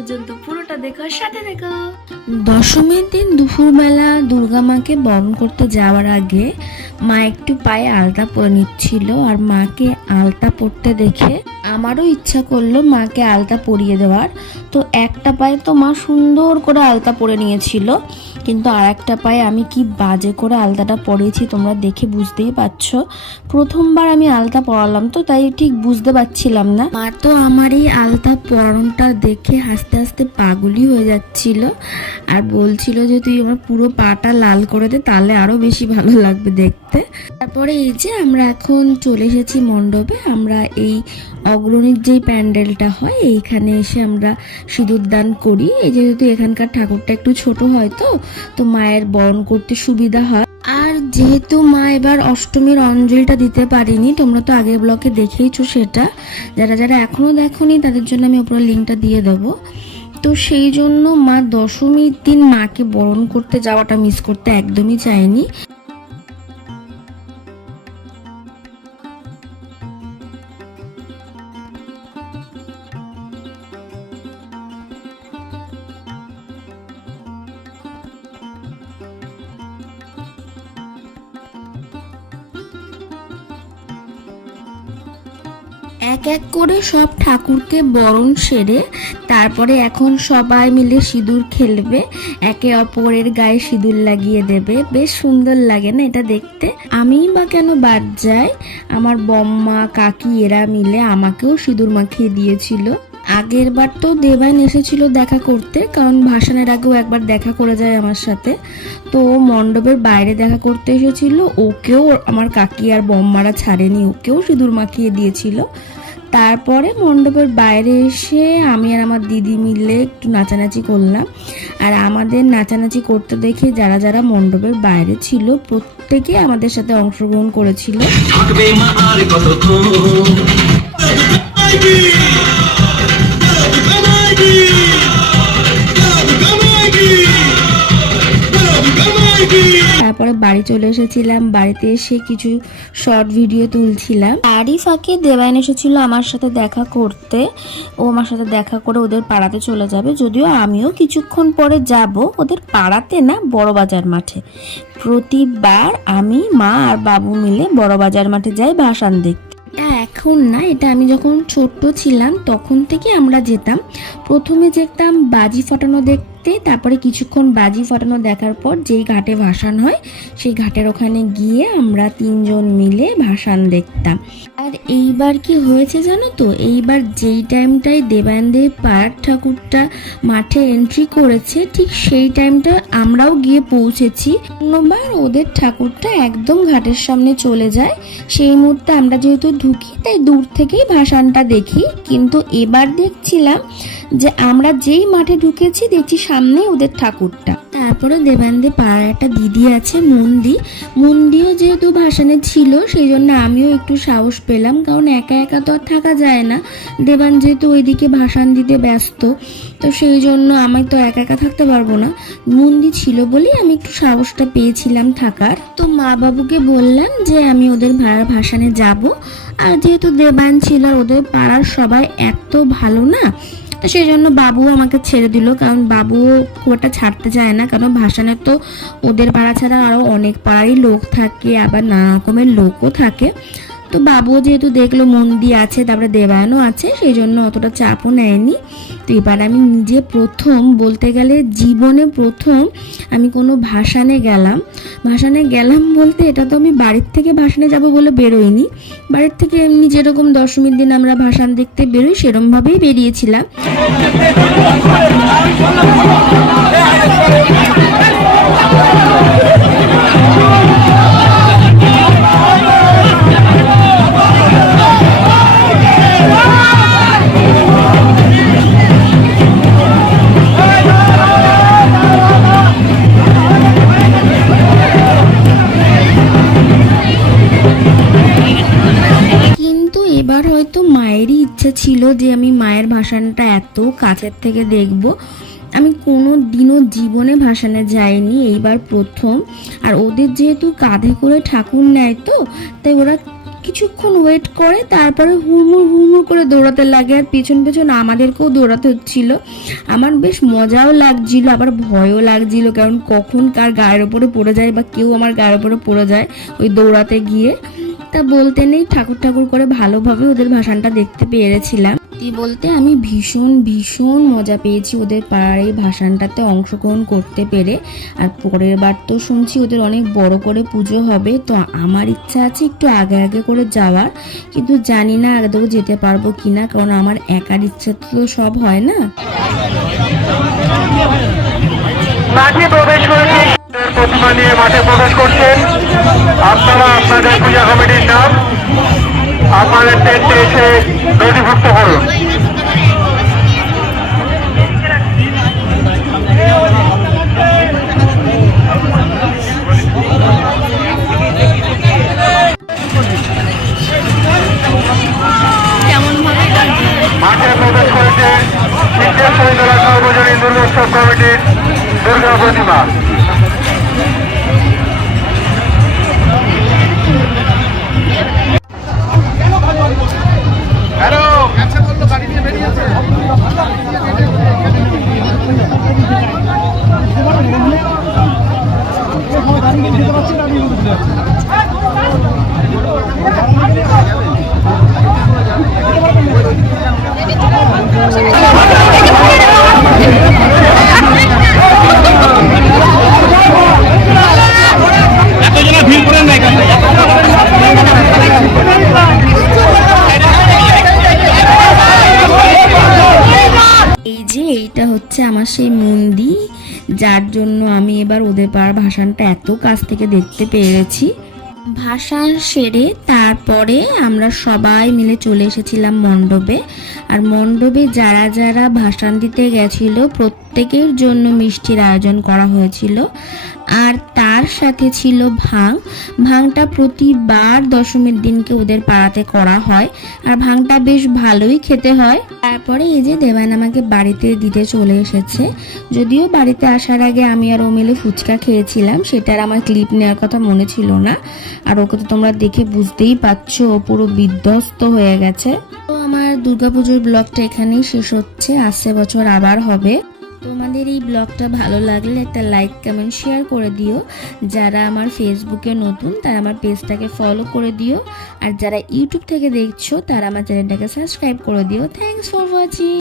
পর্যন্ত পুরোটা দেখো, সাথে দেখো। দশমীর দিন দুপুরবেলা দুর্গা মাকে বরণ করতে যাওয়ার আগে মা একটু পায়ে আলতা পরে নিচ্ছিল, আর মাকে আলতা পরতে দেখে আমারও ইচ্ছা করলো মাকে আলতা পরিয়ে দেওয়ার। তো একটা পায়ে তো মা সুন্দর করে আলতা পরে নিয়েছিল, কিন্তু আর একটা পায়ে আমি কি বাজে করে আলতাটা পরিয়েছি তোমরা দেখে বুঝতেই পারছো। প্রথমবার আমি আলতা পরালাম তো তাই ঠিক বুঝতে পারছিলাম না। মা তো আমার এই আলতা পরানোটা দেখে হাসতে হাসতে পাগলই হয়ে যাচ্ছিল, আর বলছিল যে তুই আমার পুরো পাটা লাল করে দে, তাহলে আরো বেশি ভালো লাগবে দেখতে। তারপরে এই যে আমরা এখন চলে এসেছি মণ্ডপে। আমরা এই অগ্রণীর যেই প্যান্ডেলটা হয় এইখানে এসে আমরা সিঁদুর দান করি। এই যেহেতু এখানকার ঠাকুরটা একটু ছোট হয় তো মায়ের বরণ করতে সুবিধা হয়। আর যেহেতু মা এবার অষ্টমীর অঞ্জলিটা দিতে পারিনি, তোমরা তো আগের ব্লকে দেখেইছো সেটা, যারা যারা এখনো দেখোনি তাদের জন্য আমি উপরে লিঙ্কটা দিয়ে দেবো। তো সেই জন্য মা দশমীর দিন মাকে বরণ করতে যাওয়াটা মিস করতে একদমই চায়নি। এক এক করে সব ঠাকুরকে বরণ সেরে তারপরে এখন সবাই মিলে সিঁদুর খেলবে, একে অপরের গায়ে সিঁদুর লাগিয়ে দেবে। বেশ সুন্দর লাগে না এটা দেখতে? আমিই বা কেন বাদ যাই, আমার বম্মা কাকি এরা মিলে আমাকেও সিঁদুর মাখিয়ে দিয়েছিল। আগের বার তো দেবাইন এসেছিল দেখা করতে, কারণ ভাসানের আগেও একবার দেখা করে যায় আমার সাথে। তো মণ্ডপের বাইরে দেখা করতে এসেছিল, ওকেও আমার কাকি আর বম্মারা ছাড়েনি, ওকেও সিঁদুর মাখিয়ে দিয়েছিল। তারপরে মণ্ডপের বাইরে এসে আমি আর আমার দিদি মিলে একটু নাচানাচি করলাম। আর আমাদের নাচানাচি করতে দেখে যারা যারা মণ্ডপের বাইরে ছিল প্রত্যেকে আমাদের সাথে অংশগ্রহণ করেছিল। তারপরে বাড়ি চলে এসেছিলাম, বাড়িতে এসে কিছু শর্ট ভিডিও তুলছিলাম। তারই ফাঁকে দেবায়ন এসেছিল আমার সাথে দেখা করতে। ও আমার সাথে দেখা করে ওদের পাড়াতে চলে যাবে, যদিও আমিও কিছুক্ষণ পরে যাব ওদের পাড়াতে না, বড় বাজার মাঠে। প্রতিবার আমি মা আর বাবু মিলে বড় বাজার মাঠে যাই ভাসান দেখতে। এখন না, এটা আমি যখন ছোট্ট ছিলাম তখন থেকে আমরা যেতাম। প্রথমে যেতাম বাজি ফাটানো দেখতে, তারপরে কিছুক্ষণ বাজি ফাটানো দেখার পর যেই ঘাটে ভাসান হয় সেই ঘাটের ওখানে গিয়ে আমরা তিনজন মিলে ভাসান দেখতাম। আর এইবার কি হয়েছে জানো তো, এইবার যেই টাইমটায় দেবায়নদের পাড়ার ঠাকুরটা মাঠে এন্ট্রি করেছে ঠিক সেই টাইমটা আমরাও গিয়ে পৌঁছেছি। অন্যবার ওদের ঠাকুরটা একদম ঘাটের সামনে চলে যায়, সেই মুহূর্তে আমরা যেহেতু ঢুকি তাই দূর থেকেই ভাসানটা দেখি। কিন্তু এবার দেখছিলাম যে আমরা যেই মাঠে ঢুকেছি দেখছি সামনে ওদের ঠাকুরটা। তারপরে দেবানদের পাড়ার একটা দিদি আছে মন্দিও যেহেতু ভাসানে ছিল সেই জন্য আমিও একটু সাহস পেলাম, কারণ একা একা তো আর থাকা যায় না। দেবান যেহেতু ওইদিকে ভাসান দিতে ব্যস্ত, তো সেই জন্য আমি তো একা একা থাকতে পারবো না। মন্দি ছিল বলেই আমি একটু সাহসটা পেয়েছিলাম থাকার। তো মা বাবুকে বললাম যে আমি ওদের ভাসানে যাব। আর যেহেতু দেবান ছিল, ওদের পাড়ার সবাই এত ভালো না, তো সেই জন্য বাবুও আমাকে ছেড়ে দিল, কারণ বাবুও খুব একটা ছাড়তে চায় না, কারণ ভাসানে তো ওদের পাড়া ছাড়া আরও অনেক পাড়ারই লোক থাকে, আবার নানা রকমের লোকও থাকে। তো বাবুও যেহেতু দেখলো মন্দি আছে, তারপরে দেবায়নও আছে, সেই জন্য অতটা চাপও নেয়নি। তো এবার আমি নিজে প্রথম, বলতে গেলে জীবনে প্রথম আমি কোনো ভাসানে গেলাম বলতে এটা তো আমি বাড়ির থেকে ভাসানে যাব বলে বেরোইনি। বাড়ির থেকে এমনি যেরকম দশমীর দিন আমরা ভাসান দেখতে বেরোই সেরকমভাবেই বেরিয়েছিলাম। এবার হয়তো মায়েরই ইচ্ছা ছিল যে আমি মায়ের ভাসানটা এত কাছের থেকে দেখব। আমি কোনো দিনও জীবনে ভাসানে যাইনি, এইবার প্রথম। আর ওদের যেহেতু কাঁধে করে ঠাকুর নেয় তো, তাই ওরা কিছুক্ষণ ওয়েট করে তারপরে হুড়মুড় করে দৌড়াতে লাগে, আর পেছন পেছন আমাদেরকেও দৌড়াতে হচ্ছিল। আমার বেশ মজাও লাগছিল, আবার ভয়ও লাগছিল, কারণ কখন কার গায়ের ওপরে পড়ে যায় বা কেউ আমার গায়ের ওপরে পড়ে যায় ওই দৌড়াতে গিয়ে। তা বলতে নেই, ঠাকুর করে ভালোভাবে ওদের ভাসানটা দেখতে পেরেছিলাম। বলতে আমি ভীষণ মজা পেয়েছি ওদের পাড়ার এই ভাসানটাতে অংশগ্রহণ করতে পেরে। আর পরের বার তো শুনছি ওদের অনেক বড় করে পুজো হবে, তো আমার ইচ্ছা আছে একটু আগে করে যাওয়ার, কিন্তু জানি না আদৌ যেতে পারবো কিনা, কারণ আমার একার ইচ্ছা তো সব হয় না। মাঠে প্রবেশ করেছেন, প্রতিমা নিয়ে মাঠে প্রবেশ করছেন। আপনারা আপনাদের পূজা কমিটির নাম আপনাদের টেন্টে এসে নথিভুক্ত করুন। মাঠে প্রবেশ করেছে শিক্ষা শহীদরা সর্বজনীন দুর্গোৎসব কমিটির দুর্গা প্রতিমা। এইটা হচ্ছে আমার সেই মন্দির, যার জন্য আমি এবার ওদের পাড়ার ভাসানটা এত কাছ থেকে দেখতে পেরেছি। ভাসান সেরে তারপরে আমরা সবাই মিলে চলে এসেছিলাম মণ্ডপে। আর মণ্ডপে যারা ভাসান দিতে গেছিল প্রত্যেকের জন্য মিষ্টির আয়োজন করা হয়েছিল। আর তার সাথে ছিল ভাংটা প্রতিবার দশমীর দিনকে ওদের পাড়াতে করা হয়, আর ভাংটা বেশ ভালোই খেতে হয়। তারপরে এই যে দেবান আমাকে বাড়িতে দিতে চলে এসেছে। যদিও বাড়িতে আসার আগে আমি আর ও মিলে ফুচকা খেয়েছিলাম, সেটার আমার ক্লিপ নেওয়ার কথা মনে ছিল না। আর ওকে তো তোমরা দেখে বুঝতেই পারছো, ও পুরো বিধ্বস্ত হয়ে গেছে। তো আমার দুর্গাপুজোর ব্লগটা এখানেই শেষ হচ্ছে, আসছে বছর আবার হবে। তোমাদের এই ব্লগটা ভালো লাগলে একটা লাইক কমেন্ট শেয়ার করে দিও। যারা আমার ফেসবুকে নতুন তারা আমার পেজটাকে ফলো করে দিও, আর যারা ইউটিউব থেকে দেখছো তারা আমার চ্যানেলটাকে সাবস্ক্রাইব করে দিও। Thanks for watching.